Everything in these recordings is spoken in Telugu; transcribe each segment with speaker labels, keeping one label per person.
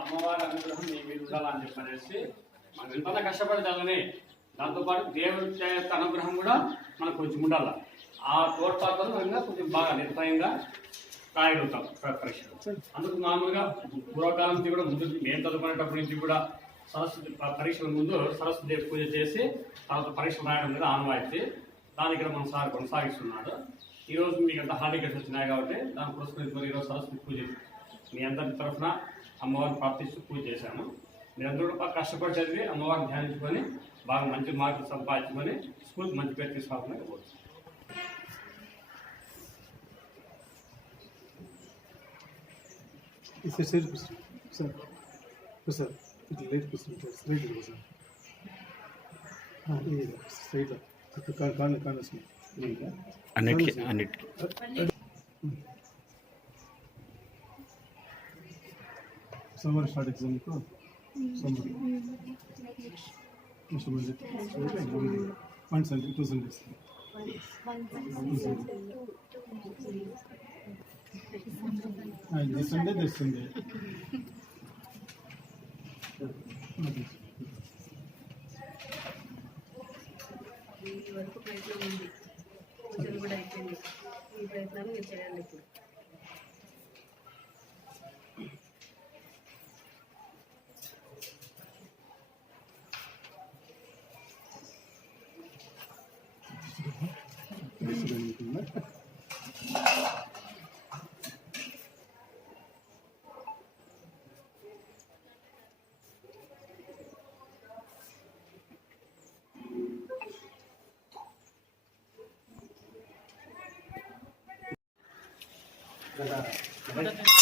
Speaker 1: అమ్మవారి అనుగ్రహం నీ మీద ఉండాలని చెప్పనేసి మనం ఎంత కష్టపడి చదవని దాంతోపాటు దేవుడి యొక్క అనుగ్రహం కూడా మనకు కొంచెం ఉండాలి. ఆ తోడ్పాటుతో ఇంకా కొంచెం బాగా నిర్భయంగా రాయగలుగుతాం ప- పరీక్షలు అందుకు మామూలుగా పూర్వకాలం నుంచి కూడా ముందు మేము చదువుకునేటప్పటి నుంచి కూడా సరస్వతి పరీక్షల ముందు సరస్వతి దేవి పూజ చేసి తర్వాత పరీక్షలు రాయడం మీద ఆనవాయితీ. దాని ఇక్కడ మన సార్ కొనసాగిస్తున్నాడు. ఈరోజు మీకు అంత హాలిడేస్ వచ్చినాయి కాబట్టి దాన్ని పురస్కరించుకొని ఈరోజు సరస్వతి పూజ మీ అందరి తరఫున అమ్మవారిని ప్రార్థిస్తూ పూజ చేశాము. మీరందరూ కూడా బాగా కష్టపడి చదివి అమ్మవారిని ధ్యానించుకొని బాగా మంచి మార్కులు సంపాదించుకొని స్కూల్కి మంచి పేరు తీసుకోవాలని కోరుతున్నాను
Speaker 2: సార్ సైడ్ సార్ సార్ ఇట్లా సార్ స్ట్రైట్ స్ట్రైట్లో
Speaker 3: అన్నిటికీ అన్నిటికీ.
Speaker 2: Summer start ఎగ్జామ్కు summer one seventy two seventy this Sunday this
Speaker 4: Sunday వరకు ప్రయత్నం ఉంది. ప్రయత్నాలు మీరు చేయాలి ఇప్పుడు 这个准备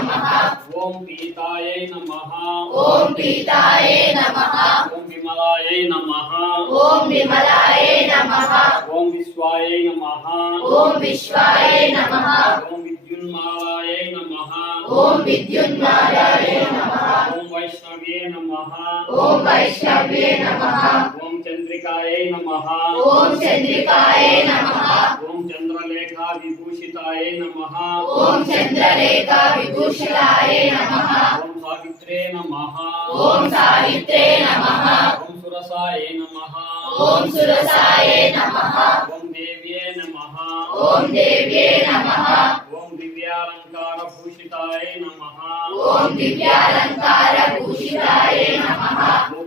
Speaker 1: ఓం పీతాయై నమః।
Speaker 5: ఓం పీతాయే నమః।
Speaker 1: ఓం విమలాయై నమః।
Speaker 5: ఓం విమలాయే నమః।
Speaker 1: ఓం విశ్వాయై నమః।
Speaker 5: ఓం విశ్వాయే నమః।
Speaker 1: ఓం విద్యున్మాలాయై నమః।
Speaker 5: ఓం విద్యున్మాలాయే నమః।
Speaker 1: ఓం వైష్ణవ్యే నమః।
Speaker 5: ఓం వైష్ణవ్యే నమః।
Speaker 1: चंद्रिकाय
Speaker 5: नमः ओम चंद्रिकाय
Speaker 1: नमः ओम चंद्रलेखा विभूषिताय
Speaker 5: नमः ओम चंद्रलेखा विभूषिताय
Speaker 1: नमः ओम
Speaker 4: सावित्रे नमः
Speaker 5: ओम सावित्रे नमः
Speaker 4: ओम सुरसाय नमः
Speaker 5: ओम सुरसाय नमः
Speaker 4: ओम देव्ये नमः
Speaker 5: ओम देव्ये नमः
Speaker 4: ओम दिव्यालंकार भूषिताय नमः
Speaker 5: ओम दिव्यालंकार भूषिताय नमः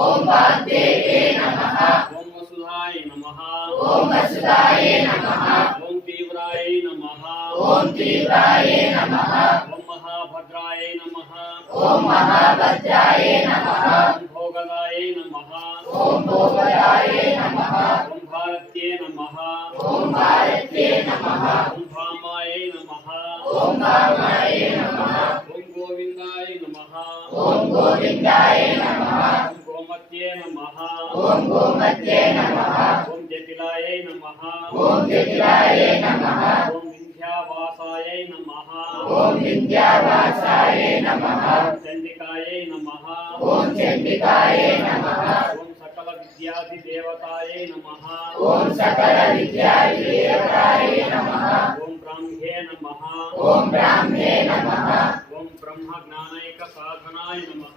Speaker 4: ఓం వాగ్దేవ్యే నమః
Speaker 5: ఓం
Speaker 4: వసుధాయ నమః
Speaker 5: ఓం వసుదాయ నమః
Speaker 4: ఓం తీవ్రాయ నమః
Speaker 5: ఓం తీవ్రాయ నమః
Speaker 4: ఓం మహాభద్రాయ నమః
Speaker 5: ఓం మహాభద్రాయ నమః
Speaker 4: ఓం భోగదాయ నమః
Speaker 5: ఓం భోగదాయ నమః
Speaker 4: ఓం భారత్యే నమః
Speaker 5: ఓం భారత్యే నమః
Speaker 4: ఓం భామాయ నమః
Speaker 5: ఓం భామాయ నమః
Speaker 4: ఓం గోవిందాయ నమః
Speaker 5: ఓం గోవిందాయ
Speaker 4: मध्ये नमः।
Speaker 5: ॐ जटिलायै नमः।
Speaker 4: ॐ जटिलायै नमः।
Speaker 5: ॐ विन्ध्यावासायै नमः।
Speaker 4: ॐ विन्ध्यावासायै नमः। चण्डिकायै नमः।
Speaker 5: ॐ चण्डिकायै नमः। ॐ
Speaker 4: सकलविद्याधिदेवतायै नमः। ॐ
Speaker 5: सकलविद्याधिदेवतायै नमः। ॐ
Speaker 4: ब्राह्म्ये नमः। ॐ ब्राह्म्ये नमः।
Speaker 5: ॐ ब्रह्मज्ञानैकसाधनाय
Speaker 4: नमः।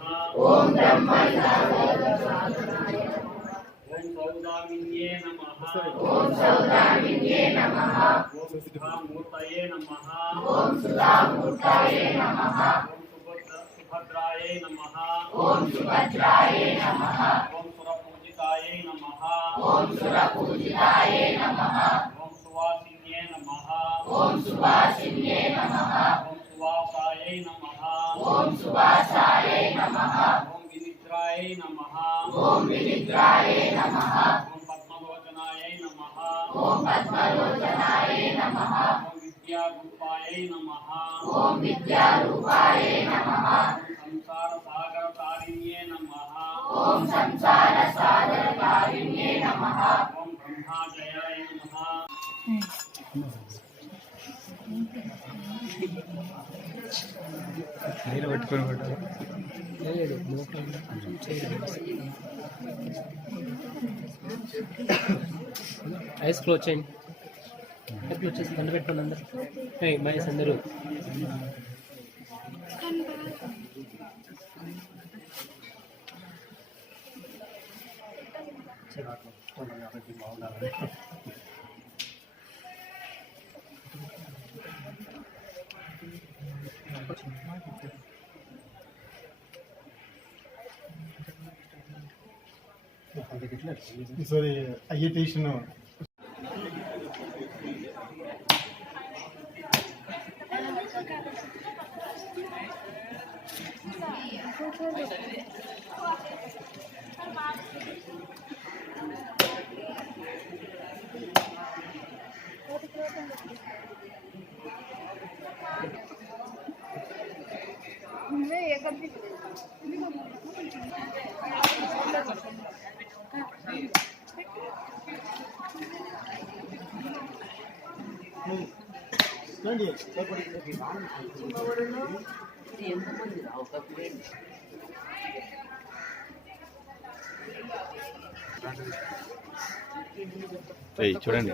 Speaker 4: ॐ ब्रह्मज्ञानैक
Speaker 5: ఓం సౌదామిన్యే నమః
Speaker 4: ఓం సుధామూర్తయే నమః
Speaker 5: ఓం సుధామూర్తాయ నమః
Speaker 4: ఓం సుభద్ర సుభద్రాయ నమః
Speaker 5: ఓం సుభద్రాయ నమః
Speaker 4: ఓం సురపూజితాయ నమః
Speaker 5: ఓం సురపూజితాయ నమః
Speaker 4: ఓం సువాసిన్యే నమః
Speaker 5: ఓం సువాసిన్యే నమః
Speaker 4: ఓం సువాసాయ నమః
Speaker 5: ఓం సువాసాయ నమః
Speaker 4: ఓం వినిద్రాయ నమః
Speaker 5: ఓం వినిద్రాయ నమః
Speaker 4: ఓం పద్మలోచనాయ నమః
Speaker 5: ఓం పద్మలోచనాయ నమః
Speaker 4: ఓం విద్యారూపాయ నమః
Speaker 5: ఓం విద్యారూపాయ నమః
Speaker 4: సంసార సాగర తారిణ్యే నమః
Speaker 5: ఓం సంసార సాగరకారిణ్యే నమః
Speaker 4: ఓం బ్రహ్మాజయాయ నమః
Speaker 3: నీళ్ళు పట్టుకొని కొట్టాలి
Speaker 1: ఐస్ క్లోజ్ చేయండి ఐస్ క్లోజ్ చేసి దండ పెట్టుకోండి అందరు. ఏయ్, మహేష్ అందరూ.
Speaker 2: సారీ అయ్యేటేషన్
Speaker 3: ఏయ్, చూడండి.